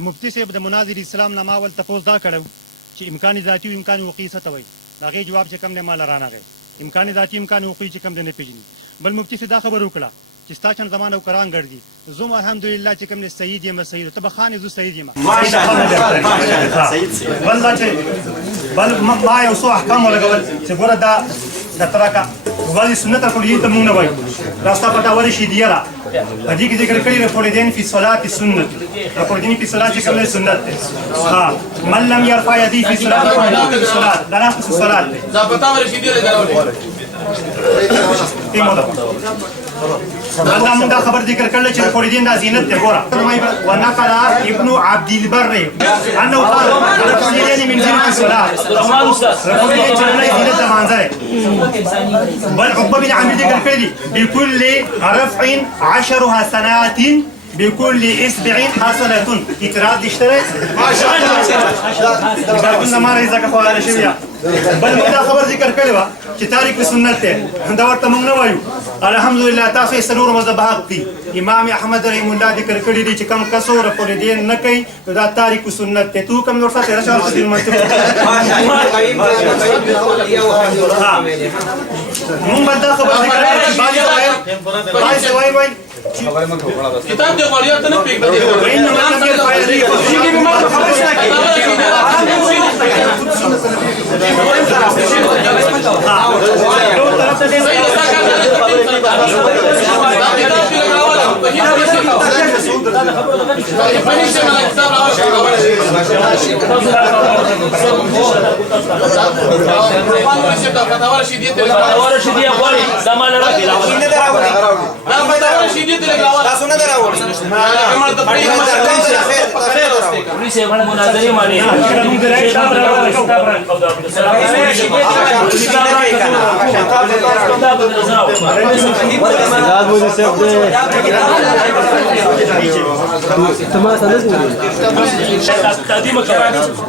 د مفتي صاحب د مناظر اسلام نه ما اول تپوس دا کړی چې امکان ذاتي او امکان وقوعي څه ته وایي د هغې جواب چې کوم دی ما له رانغی امکان ذاتي امکان وقوعي چې کوم دی نه پېژني بل مفتي صاحب دا خبر وکړه چې ستا چند زمان او قرآن ګرځي زه الحمدلله چې کوم دی سید یم سید ته به خان زه سید یم بل دا چې بل ما یو څو احکام ولګول چې ګوره دا د ترکه وایي سنت الکلیه ته مونږ نه وایو دا ستا فتاوا رشیدیه ده په دې کې ذکر کړي رفع الیدین فی الصلاة سنت رفع الیدین فی الصلاة چې کوم دی سنت دی من لم يرفع یدی فی الصلاة فهو فی الصلاة دا نقص الصلاة دی دا فتاوا رشیدیه لګولې الله مونږ دا خبر ذکر کړل چې رفع الیدین دا زینت دی ګوره ونقل ابن عبد البر انه قال رفع الیدین من زینت الصلاة رفع الیدین چې زینت د مانځه بل عقبه بن عامر ذکر کړي بكل رفع 10 حسنات بكل اصبع حسنة اعتراض اشترك ما شاء الله دا كنا ما رئيسا كخوانا شوية بل مدى خبر ذكر كلمة چې تاريخ سنت دا ورته موږ نه وایو الحمدلله تاسو یې څلور مذهب حق دي امام احمد رحم الله ذکر کړي دي چې کم کسو رفع الیدین نه کوي دا تاريخ سنت ته تو کم نور سره راشي د منطق موږ دا خبر ذکر کړي چې باندې وایي کتاب دی غوړیا ته نه پیګ دی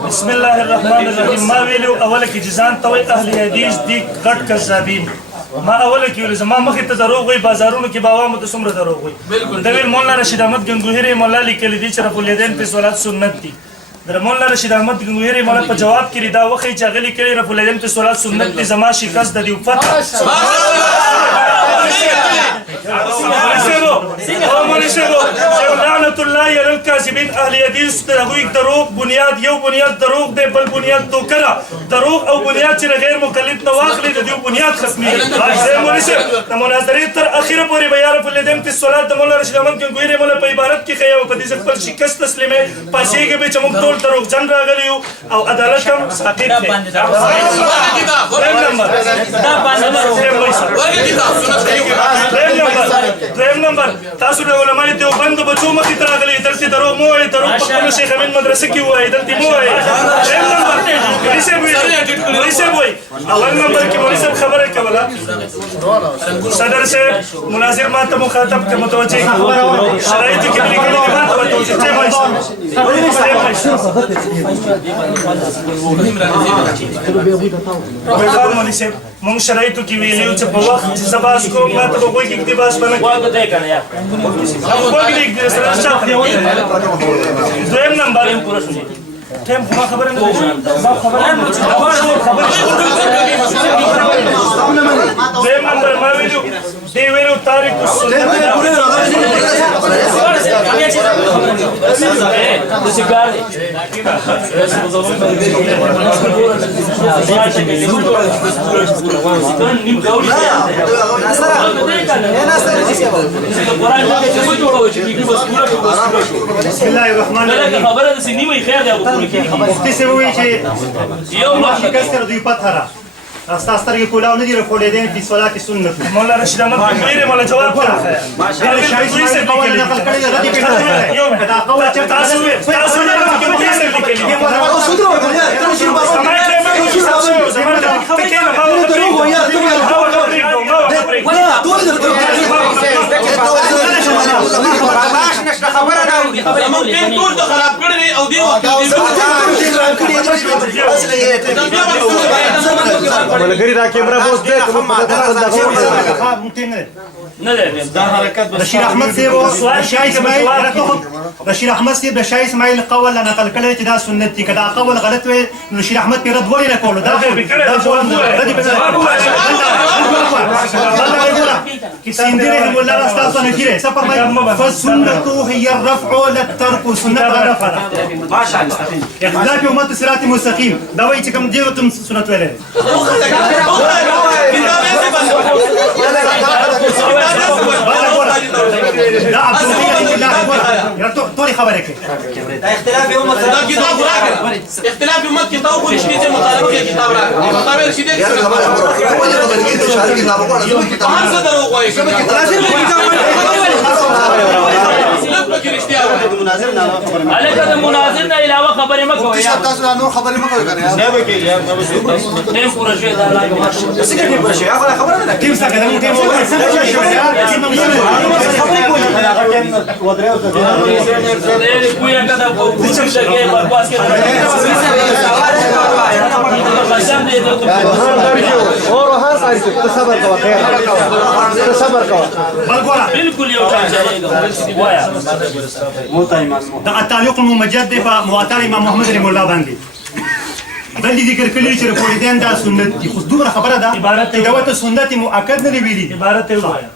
بسم الله الرحمن الرحیم ما ویلو اوله کې جزان توي اهل حدیث دي غټ کذابین ما اوله کې ویل زما مخې ته دروغ وي بازارونو کې باوامو ته څومره دروغ وي د ویل مولانا رشید احمد گنگوهری مولا لیکلي دي چې رفع الیدین په صلات سنت دي در مولانا رشید احمد گنگوهری مولا په جواب کې دا وخی چې غلي کړي رفع الیدین په صلات سنت دي زما شکست د دی فتح لعنت الله علی الکاذبین اهل حدیث دغوی دروغ بنیاد یو بنیاد دروغ دی بل بنیاد توکره دروغ او بنیاد چې غیر مقلد نه واخلي د دې بنیاد ختمي زه مولوی صاحب د مناظرې تر اخره پورې به یار په لیدم په صلات د مولانا رشید احمد گنگوهری مولا په عبارت کې خیا او په دې خپل شکست تسلیمه پاسېږي به چې موږ ټول دروغ جن راغلی او عدالت هم ساقط دی دویم نمبر تاسو د علماء دیوبند بچو مخې ته راغلي دلته دروغ مو وایي دروغ په خپل شیخ امین مدرسه کې وایي دلته مو وایي دویم نمبر مولوي صاحب وایي اول نمبر کې مولوي صاحب خبره کوله صدر صاحب مناظر ما ته مخاطب ته متوجه شرایط کې لیکلي ما ته متوجه ته وایي مولوي صاحب مونږ شرایطو کې ویلیو چې په وخت چې زباس کوم ما ته به غوږ اقتباس به نه دویم نمبر ټیم خو ما خبره نه دویم نمبر ما ویلو دی ویلو تاریخ بسم الله الرحمن الرحیم مفتي صاحب وایي چې یو شکست دوی پته را استا سترګې کولاو نه دي رفع الیدین فی صلات سنت مولا رشید احمد گنگوهری مولا جواب کړه ماشاءالله شایسته سے قول نقل کړی دا دې پیټه دا قول چې تاسو نه کې لیکلي دي خبره زمون پین ټول د خراب کړی دی او دې وخت ملګری دا کیمرا بوس دې کوم په بشير احمد سيبو بشاي اسماعيل بشير احمد سيب بشاي اسماعيل قول لنا نقل كله دا سنتي كدا قول غلط وي بشير احمد بيرد ولي نقول دا سندره ولا راستاسو نكيره سفر ما فالسنه هي الرفع للترك سنه الرفع ما شاء الله اخلاق امه الصراط المستقيم دا وي چې کوم دیوتم سنت ویل لا عبد الله توري خبرك اختلاف امه دا کتاب راکړه اختلاف امه کتاب خو نشي چې مطالبه کې کتاب راکړه مطالبه نشي دې هر څه درو وایي علیکه د مناظر نه علاوه خبرې مه کوئ تاسو نور خبرې مه کوئ کنه نه به کېږي ټیم پوره شوی دا لاګه څنګه ټیم پوره شوی هغه خبره نه ټیم څنګه دا ټیم څنګه شوی خبرې کوي هغه ټیم ودرېو ته دې کوی کدا په کوڅه کې بکواس کې اور هر ساري ته صبر کوه خیر ته صبر کوه بالکل یو ځای وایا دا تعلق الممجد دی په مواتر امام محمد رحم الله باندې بل دي ذکر کړی چې رپورټین دا سنت دي خو دومره خبره ده عبارت دوت سنت مؤکد نه ویلي عبارت وایا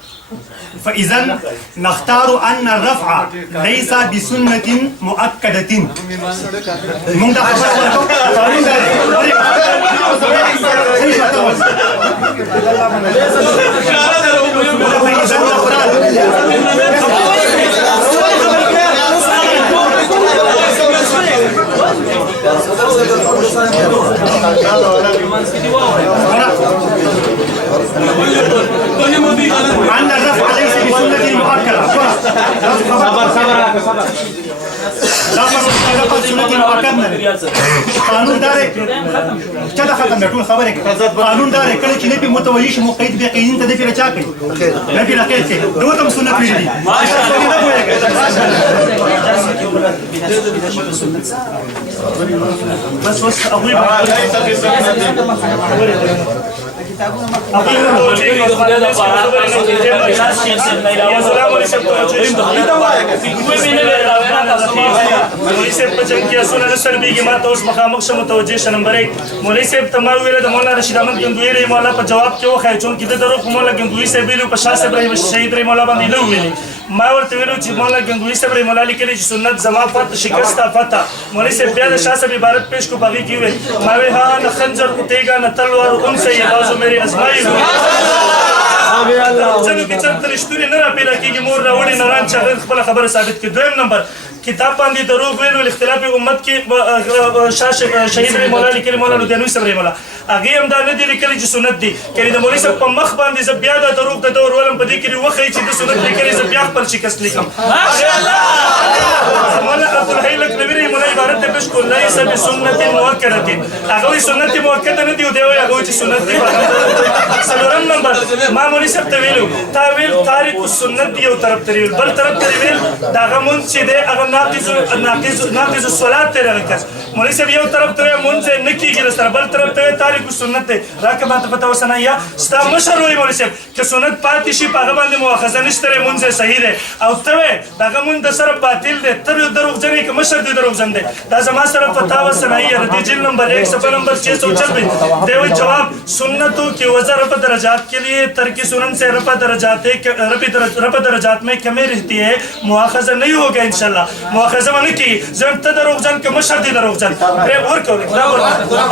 فإذا نختار أن الرفع ليس بسنة مؤكدة من ده أن الرفع ليس بسنة مؤكدة صبر سنة مؤكدة قانون داري چا ختم ده ټول خبره قانون داري کله چې نبی متوجي شي مقید به قیدین ته د پیره چا کوي نبی راکې څه دوه تم سنت دي بس بس اغوي مولوی صاحب په جنګ کې اصول نه سربېږي ما ته اوس مخامخ شم متوجه شه نمبر 1 مولوی صاحب ته ما ویل د مولانا رشید احمد ګندوی رحم الله په جواب کې وخایي چون کې د درو مولا ګندوی صاحب ویلو په شاه صاحب رحم شهید رحم الله باندې نو ویلي ما ورته ویلو چې مولا ګندوی صاحب رحم الله لیکلي چې سنت زما فت شکست فتا مولوی صاحب بیا د شاه صاحب عبارت پیش کو باغی کی وی ما وی ها نه خنجر اٹھेगा نه تلوار ان سے یہ بازو میری ازمائی څنګه چې څنګه رښتوري نه را پیدا کیږي مور راوړي نه ران چې خپل خبره ثابت کړي دویم نمبر کتاب باندې دروغ ویلو اختلاف امت کې شهید رحم الله لیکلي مولانا لودیانوي صاحب رحم الله هغه هم دا نه دي لیکلي چې سنت دي کله د مولوی صاحب په مخ باندې ز بیا د دروغ د دور ولم په دې کې وخی چې د سنت لیکلي ز بیا خپل شکست لیکم ماشاءالله مولانا عبد الحی لکنوی رحم الله عبارت ته پېښ کول ليس بسنت مؤکده هغه سنت مؤکده نه دی او دی هغه چې سنت دی څلورم نمبر ما مولوی صاحب ته ویلو تا ویل تاریخ السنت دی یو طرف ته ویل بل طرف ته ویل دا غمون چې دی هغه ناقض الصلاه ته راکس مولوی صاحب یو طرف ته مونږ نه کیږي سره بل طرف ته تاریخ السنت ته راکه ماته پتا وسنه یا ستا مشر وی مولوی صاحب چې سنت پاتې شي په هغه باندې مؤاخذه نشته مونږ صحیح دی او ته دا غمون د سره باطل دی تر دروغجن کې مشر دی دروغجن دی دا زما سره پتا وسنه یا د جلد نمبر 1 صفحه نمبر 626 دیو جواب سنتوں کی وزن رفع درجات کے لیے ترک سنن سے رفع درجات میں کمی رہتی ہے مؤاخذہ نہیں ہوگا انشاءاللہ مؤاخذہ میں نہیں کی زم ته دروغجن که مشر دی دروغجن پرې ورکو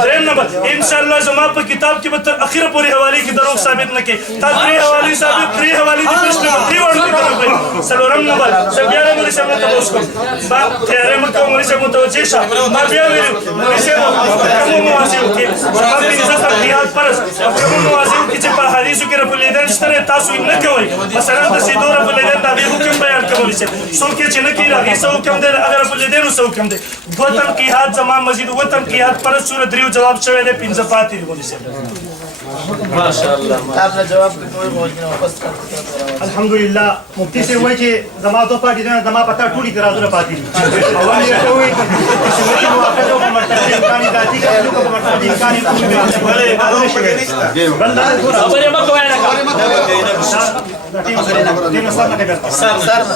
دریم نمبر انشاءالله زما په کتاب کې به تر اخره پورې حواله کې دروغ ثابت نه کې تا درې حواله ثابت درې حواله دي پښتو کې ورته سلورم نمبر سبيانه مولوی صاحب ته اوس با تیارې مکه مولوی صاحب متوجه شه ما بیا ویلو مولوی صاحب کوم موازیو کې ما په ځکه خیال پرس کوم موازیو کې چې په حدیثو کې رب الیدین شته تاسو نه کوي مثلا د سیدو رب الیدین دا به حکم بیان کوي څوک چې نه کوي هغه څه حکم دی اگر رب الیدین څه حکم دی وطن کی حد زمان مزید وطن کی حد پر سورۃ دریو جواب شوی دی 15 فاتحه مولوی صاحب ما شاء الله आपने जवाब कोई बोलने वापस الحمدلله مفتي سے وایي چې زما دوه پاتې دي زما پتا ټولي درازونه پاتې دي اول یې کوي چې سنتي موافقه او مرتبه امکاني ذاتي او مرتبه امکاني بلدا خبرې مکو وینا دینه سر نه کوي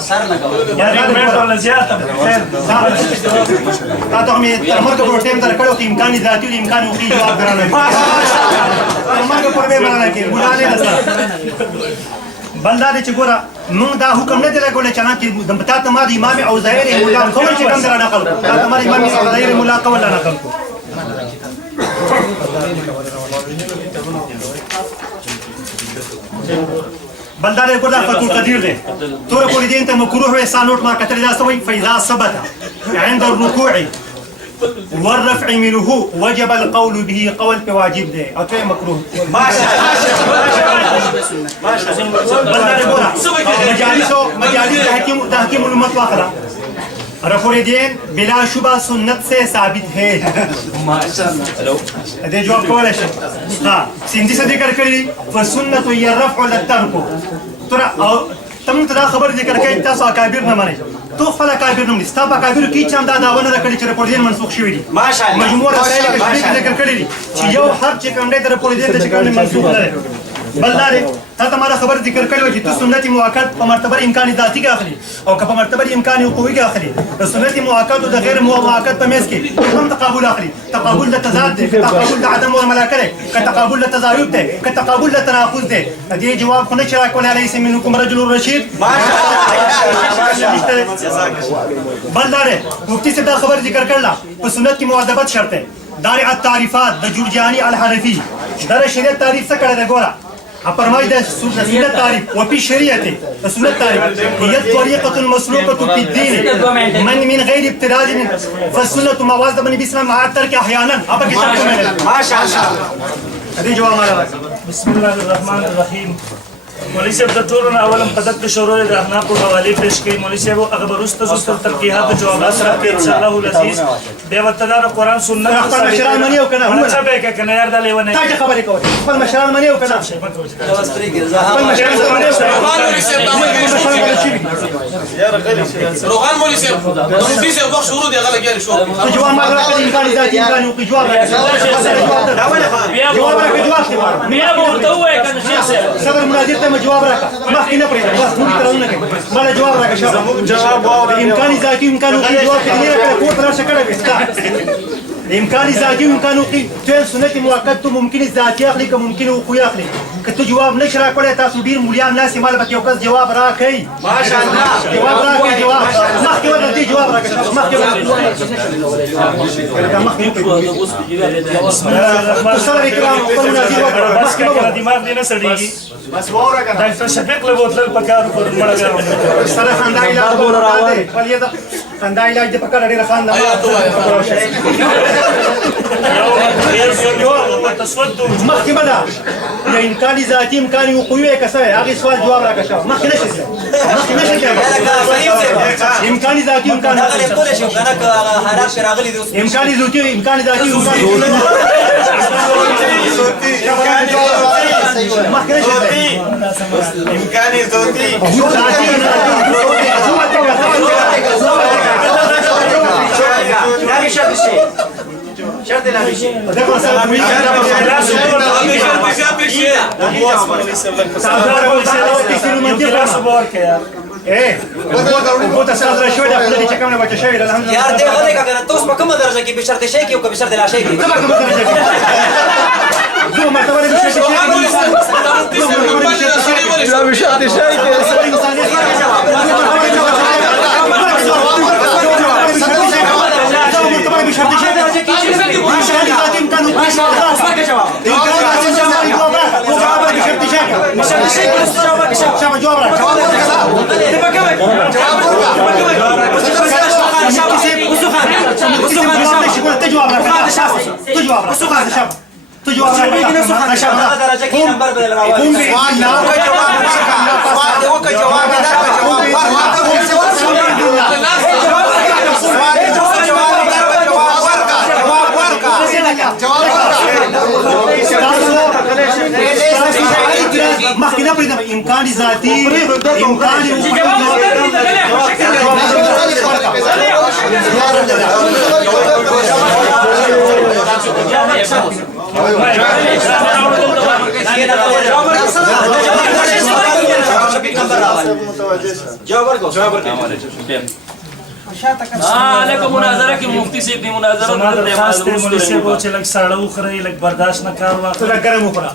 सर ना कहो یا دې مې ولا زیاته خیر تاسو هم تر مرګ پورې ټیم درکړو چې امکاني ذاتي او امکاني وخی جواب درانه تر مرګ پورې به مرانه کې ګولانه ده بلدا دې چې ګوره موږ دا حکم نه دی لګولې چې نه چې د متات ما د امام او ظاهر مولا قول چې کوم درانه نقل دا تمہارا امام او ظاهر مولا قول نه نقل کو بلدا دې ګوره فتو قدیر دې تور پوری دې ته مکروه وې سانوټ ما کتل دا سوي فاذا ثبت عند الركوع والرفع منه وجب القول به قول په واجب دی او ته مکروه مجالس تحکیم الامت واخلا رفع اليدين بلا شبہ سنت سے ثابت ہے دې جواب کولای شي ها سیندی سے ذکر کړی فسنت يرفع للترك ترى او تم ته خبر ذکر کړي تاسو اکابر نه مانی تو خپل اکابر نه مستا په اکابر کې چم دا داونه کړي چې رپورټ منسوخ شوی دي ماشاءالله مجموعه رسائل کې ذکر کړی دي چې یو هر چې کوم دې رپورټ دې چې کوم منسوخ نه بلدارې تا تمہارا خبر ذکر کړو چې تو سنت موقت په مرتبه امکان ذاتی کې اخلي او که په مرتبه امکان حقوقي کې اخلي د سنت موقت او د غیر موقت په میس کې هم تقابل اخلي تقابل د تضاد دی تقابل د عدم او ملاکه دی که تقابل د تزاید دی که تقابل د تناقض دی دې جواب خو نه چا کولای علیه منکم رجل رشید بلدارې مفتی سے دا خبر ذکر کړلا په سنت کې مؤدبت شرط ہے دار التعریفات د جرجانی الحنفی در شریعت تعریف څه کړه دی ګوره فرمائی ده سنة تعريف وفي شريعته سنة تعريف هي الطريقة المسلوكة في الدين من غير ابتداء فالسنة ما وازد من بسم مع الترك أحيانا أبقى ما شاء الله هذه جواب مالا بسم الله الرحمن الرحیم مولوی صاحب د ټولو اولم په دغه شروع د احناف په حواله پیش کړي مولوی صاحب هغه برسته زستر ترقیحات جوابات سره کې ان شاء الله العزیز بیا وتدار قرآن سنت خپل مشران منی او کنه هو څه به کې کنه یار دلې ونه تا خبرې کوي خپل مشران منی او کنه خپل مشران روغان مولي سيف مفتي سيف وقت شروط يا غلا قال شو جواب ما راح امكان ذاتي امكان جواب جواب میا بولته وای کنه شیخ صاحب صدر مناظر ته جواب راکا مخکې نه پرېږده بس موږ ترونه کوي مله جواب راکا جواب امکان ذاتي امکان جواب کې نه کړه کوټ راشه کړه وستا امکان ذاتي امکان وقي ته سنت موقت تو ممکن ذاتي اخلي که ممکن وقوي اخلي کته جواب نشي را کولای تاسو ډیر مولیان ناس مال به یو کس جواب راکړي ماشاءالله جواب راکړي جواب مخکې ورته جواب راکړه مخکې سره کرام خپل مناظر بس کې دماغ دې نه سړيږي بس وره کنه ډاکټر شفیق له بوتل پکارو پر مړ سره خندا علاج راځي بلې دا خندا علاج دې پکړه ډېر خان مخکې بدا یا امکان ذاتي امکان وقوعي کسه هغه سوال جواب راکښه مخکې نشي امکان ذاتي امکان هغه کول شي کنه که حالات راغلي دي امکان ذاتي امکان ذاتي مخکې نشي امكاني صوتي شرط لا شيء यार ते होने का करना तो उस पर कम दर्जा की बशर्त शे की को बशर्त ला शे की जो مرتبه امکان ذاتی امکان لکه مناظره کې مفتي صاحب دی مناظره زمانه خاص ته مولوی صاحب چې لږ ساړه وخورئ لږ برداشت نه کار واخلئ ته ګرم وکړه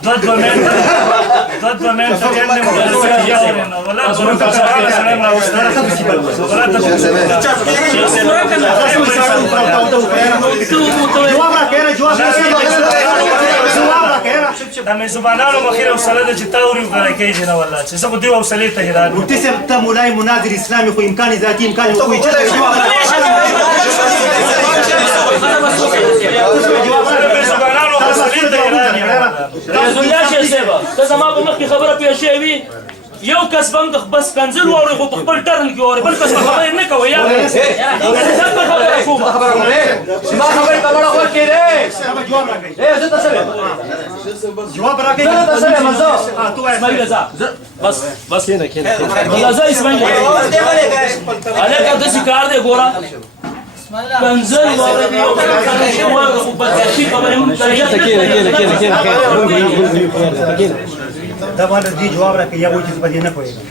دوه منټه ګڼې مبارزه یاورې نه ولا زموږ په سره سره نه دا مې زبانانو مخیر حوصله ده چې تا اوري وګړی کېږي نه والله چې زه خو دې حوصلې ته هدایت مفتي صاحب ته مولای مناظر اسلامي خو امکان ذاتی امکان حقوقي زبانانو حوصلې ته هدایت رضی الله شیخ صاحب ته زما په مخ کې خبره پیښ شوې یو کس بم د بس کنځل واوري خو په خپل ټرن کې واوري بل کس خبرې نه کوي یا خبره کوم ما خبرې ته وړه وکړې جواب راکړئ زه ته سره جواب راکړئ زه ته سره مزه تو وایې اسماعیل رضا بس رضا اسماعیل الکه د شکار دی ګورا کنځل واوري دی او خو په دې خبرې مونږ ته دا باندې دې جواب راکړي یا وایي چې په دې نه پوهېږم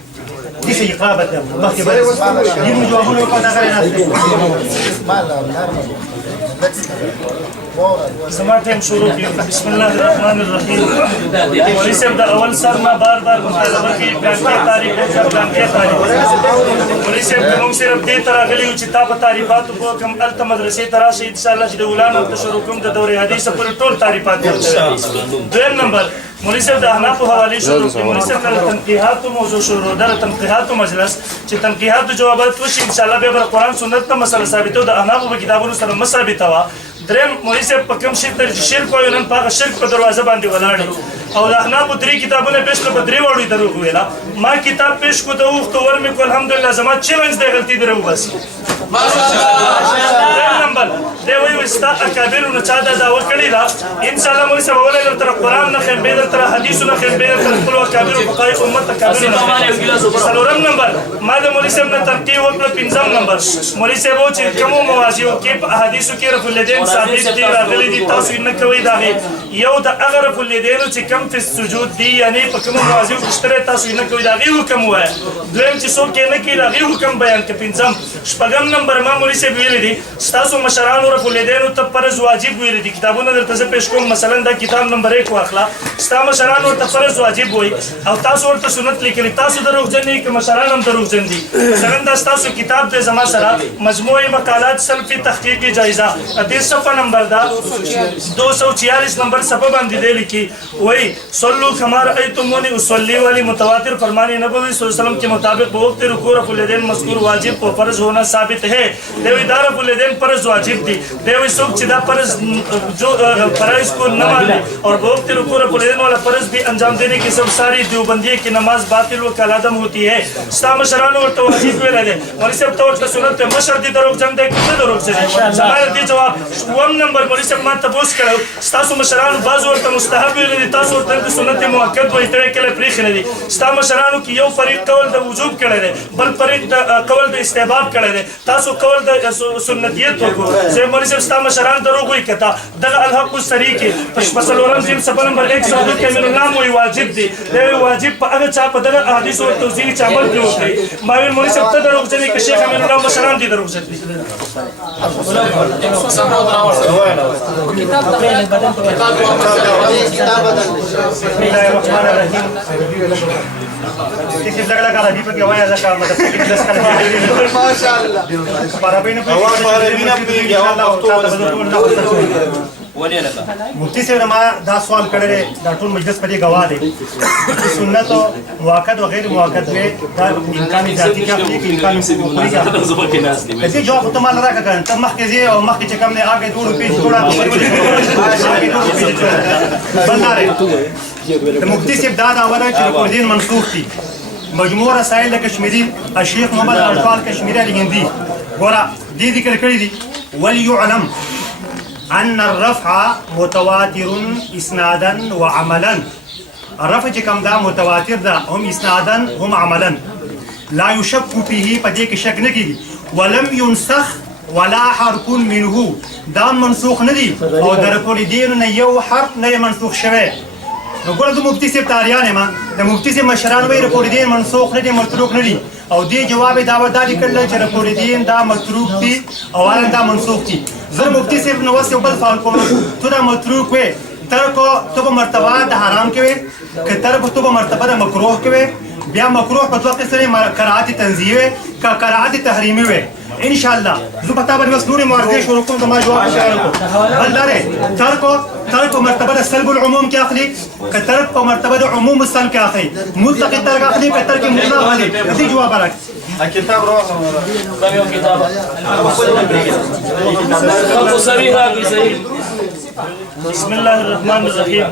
دې څه اقرابت ده مخکې به دې مو جوابونه وکړه دا غلی زما ټیم شروع کړي بسم الله الرحمن الرحیم مولوی صاحب د اول سر نه بار مطالبه کوي پلانکې تاریخ او پلانکې تاریخ مولوی صاحب موږ صرف دې ته راغلي یو چې تا په تعریفاتو په کوم هلته مدرسې ته راشئ انشاءالله چې د اولانو ورته شروع کوم د دورې حدیثه پورې ټول تعریفات دویم نمبر مولوی صاحب د احنافو حوالې شروع کړي مولوی صاحب نه د تنقیحاتو موضوع شروع ده د تنقیحاتو مجلس چې تنقیحاتو جوابات وشي انشاءالله بیا به قرآن سنت ته مسله ثابتو د احنافو په کتابونو سره مه ثابته وه دریم مولوی صاحب په کوم شي ته چې شرک وایو نن په هغه شرک په دروازه باندې ولاړ او د احنافو 3 کتابونه پیش کړه په 3 واړو دروغ ویلا ما کتاب پیش کو ته وخت ورمې کو الحمدلله زما چیلنج دی غلطي دروغ بس نمبر دی وایو استا اکابرونو چا دا دعوه کړې ده انشاءالله مولوی صاحب ولې درته قرآن نه خیم به درته حدیثو نه خیم به درته خپلو اکابرو فقهای امت اکابرو نه څلورم نمبر ما د مولوی صاحب نه تنقیح وکړه پنځم نمبر مولوی صاحب و چې کومو موازیو کې په احادیثو کې رفع الیدین ثابت دي راغلي دي تاسو یې نه کوئ د هغې یو د هغه رفع الیدینو چې کوم فی السجود دي یعنې په کومو موازیو کې شته تاسو یې نه کوئ د هغې حکم ووایه دویم چې څوک یې نه کوي د هغې حکم بیان کړه پنځم شپږم نمبر ما مولوی صاحب ویلي دي ستاسو مشرانو رفع الیدینو ته فرض واجب ویلي دي کتابونه درته زه پیش کوم مثلا دا کتاب نمبر 1 واخله ستا مشران ورته فرض واجب وایي او تاسو ورته سنت لیکلي تاسو دروغجن یې که مشران هم دروغجن دي مثلا دا ستاسو کتاب دی زما سره مجموعه مقالات سلفي تحقیق جایزه دې صفحه نمبر دا 246 نمبر صفحه باندې دی لیکي وایي صلو کما رأیتمونی اصلی والی متواتر فرمان نبوی صلی اللہ علیہ وسلم کے مطابق بوقت رکوع رفع الیدین مذکور واجب و فرض ہونا ثابت ہے دیوی دا رفع الیدین فرض واجب دی دیوی سوک چدا فرض جو فرائض کو نہ مانے اور بوقت رکوع رفع الیدین والا فرض بھی انجام دینے کی سب ساری دیوبندی کی نماز باطل و کالعدم ہوتی ہے ستا مشران اور توحید ویل دے مولوی صاحب تو سنت مشر دی دروغ جن دے کتے دروغ سے زمانہ دی جواب وم نمبر مولوی صاحب ما تبوس کرو ستاسو مشران بعض ورته مستحب ویل دي تاسو ورته سنت مؤکد وایي ته کله پریخ نه دي ستا مشرانو کې یو فریق قول د وجوب کړی دی بل فریق د قول د استحباب کړی دی تاسو قول د سنتیت وکړو زه مولوی صاحب ستا مشران دروغ وایي کته دغه الحق السری کې پښپسلورم جیم صفحه نمبر 102 کې من الله وایي واجب دی دی واجب په هغه چا په دغه احادیث او توضیح چې عمل کوي ما ویل مولوی صاحب ته دروغ ځنی کې شیخ امین الله مشران دي دروغ ځنی بسم الله الرحمن الرحیم کسی لگا لگا ربی په کې وایي ځکه مطلب کې داس کړی ماشاءالله عربی نه پیږي او مفتی صاحب ما دا سوال کړی دا ټول مجلس په دې گواه دی سنت او مؤکد او غیر مؤکد میں دا امکان ذاتی کې خپل امکان حقوقي کې دې جواب ته مال راکړه ته مخکې زی او مخکې چې کوم نه هغه ټول پیج جوړه بنداره مفتی صاحب دا اوله چې ریکورډین منسوخ دي مجموع رسائل کشمیری الشیخ محمد اطفال کشمیری الهندی ګوره دې ذکر کړی دي وليعلم أن الرفع متواتر إسنادا وعملا رفع چې کوم دا متواتر ده هم اسنادا هم عملا لا يشك فيه پدې کې شک نه کیږي ولم ينسخ ولا حرف منه دا منسوخ نه دي او د رسول دین نه یو حرف نه منسوخ شوی نو ګوره د مفتي صاحب تاریان یم د مفتي صاحب مشران وایي رسول دین منسوخ نه دي متروک نه دي او دې جواب دعوت دا لیکل چې رسول دین دا متروک دي او دا منسوخ دي زه مفتي صاحب نو وسه بل سوال کوم ته دا متروک وې تر کو ته په مرتبه د حرام کې وې که تر کو ته په مرتبه د مکروه کې وې بیا مکروه په دوه قسمه کراهت تنزیه کا کراهت تحریمی وې ان شاء الله زه پتا باندې بس نورې معارضې شروع کوم زما جواب شامل کو بل لاره ترک مرتبه د سلب العموم کې اخلي که ترک په مرتبه د عموم السلب کې اخلي مطلق ترک اخلي که ترک مطلق اخلي دې جواب راکړي الكتاب رواه كم يوم كتابه؟ خلق سريع هذه سريع بسم الله الرحمن الرحیم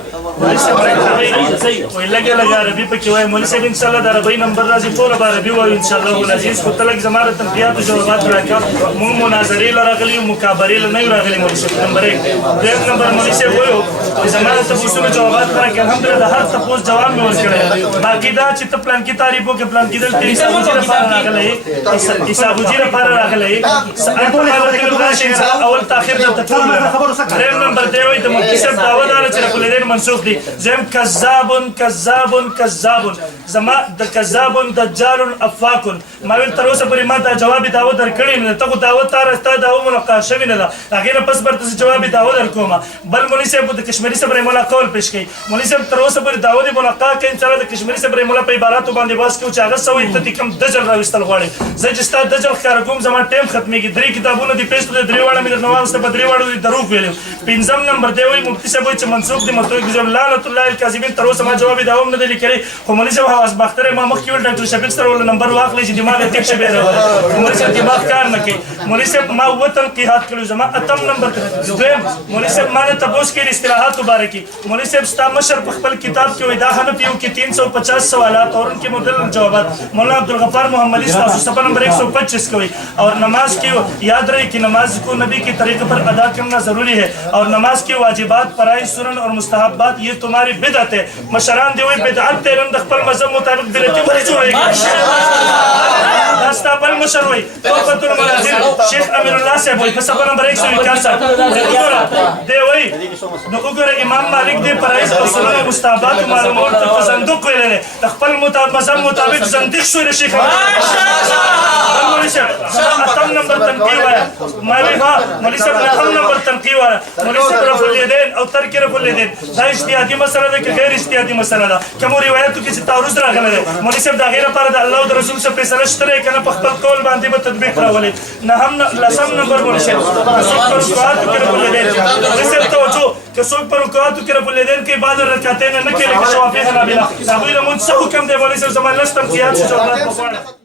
ولګه لګه عربي پکې وای مولوی صاحب ان شاء الله د عربي نمبر راځي ټول به عربي وایو ان شاء الله العزیز خو تلک زماره تنقیات او جوابات راکا مو مناظرې لراغلي او مکابرې نه راغلي مولوی صاحب نمبر 1 دیم نمبر مولوی صاحب وایو زماره تاسو ته جوابات راکا الحمدلله هر تاسو جواب مې ورکړی باقي دا چې ته پلان کې تعریفو کې پلان کې دلته حساب لپاره راغلي حساب لپاره راغلي اول تاخير د تطور دیم نمبر دی وایي مفتي صاحب دعوه دار چې رسول دین منسوخ دي زم کذاب زما د کذاب دجال افاک ما ویل تر اوسه پرې ما ته جواب دعوه درکړی نه ته دعوه تار استا دعوه ملاقات شوی نه ده هغه نه پس برته جواب دعوه درکوم بل مولوی صاحب د کشمیری صاحب مولا قول پیش کړي مولوی صاحب تر اوسه پرې دعوه دی ملاقات کین سره د کشمیری صاحب مولا په عبارت باندې واس کې چې هغه سوې ته کم دجل راوستل غواړي زه چې ستا دجل کار کوم زما ټیم ختميږي درې کتابونه دی پیښ ته درې واړه مې نو واسطه په درې واړو دروغ ویل پنځم نمبر دی وایي مفتي صاحب چې منسوخ دي متوي ګزم لعنت الله الکاذبین تر اوسه ما جواب داوم نه دی لیکلی خو مولوی صاحب حواس بختره ما مخکې ول ډاکټر شفیق سره ول نمبر واخلې چې دماغ یې تک شي بیره مولوی صاحب دماغ کار نه کوي مولوی صاحب ما وطن قحط کړو زما اتم نمبر دویم مولوی صاحب ما ته تاسو کې اصطلاحات مبارکي مولوی صاحب ستا مشر په خپل کتاب کې وای دا حنفیو کې 350 سوالات اور ان کے مدلل جوابات مولانا عبدالغفار محمدی صفحہ نمبر 125 کوي اور نماز کی یاد رہے کہ نماز کو نبی کے طریقے پر ادا کرنا ضروری ہے اور نماز کے واجبات فرائض سنن اور مستحبات یہ تمہاری بدعت ہے مشران دی وای بدعت ته رند خپل مذهب مطابق بدعتي ولې جوړوي داستا بل مشر وای توفت المنازل شیخ امیر الله صاحب وای په صفحه نمبر 161 دی وای نو وګوره امام مالک دی فرائض او سنن مستحبات معلومات ته صندوق ویل خپل مذهب مطابق زنديق شو شیخ اتم نمبر تنقیح وایا مولوی صاحب اتم نمبر تنقیح وایا مولوی صاحب رفع الیدین او ترک رفع الیدین دا اجتهادي مسله ده که غیر اجتهادي مسله ده کوم روایتو کې چې تعارض راغلی دی مولوی صاحب د هغې لپاره د الله او د رسول څخه فیصله شته دی که نه په خپل قول باندې به تطبیق راولي لسم نمبر مولوی صاحب که څوک په رکوعاتو کې رفع الیدین مولوی صاحب توجه که څوک په رکوعاتو کې رفع الیدین کوي بعد رکعتین نه کوي لکه شوافي حنابله د هغوی لمونځ څه حکم دی مولوی صاحب زما لس تنقیحات شو جوابات مو غواړم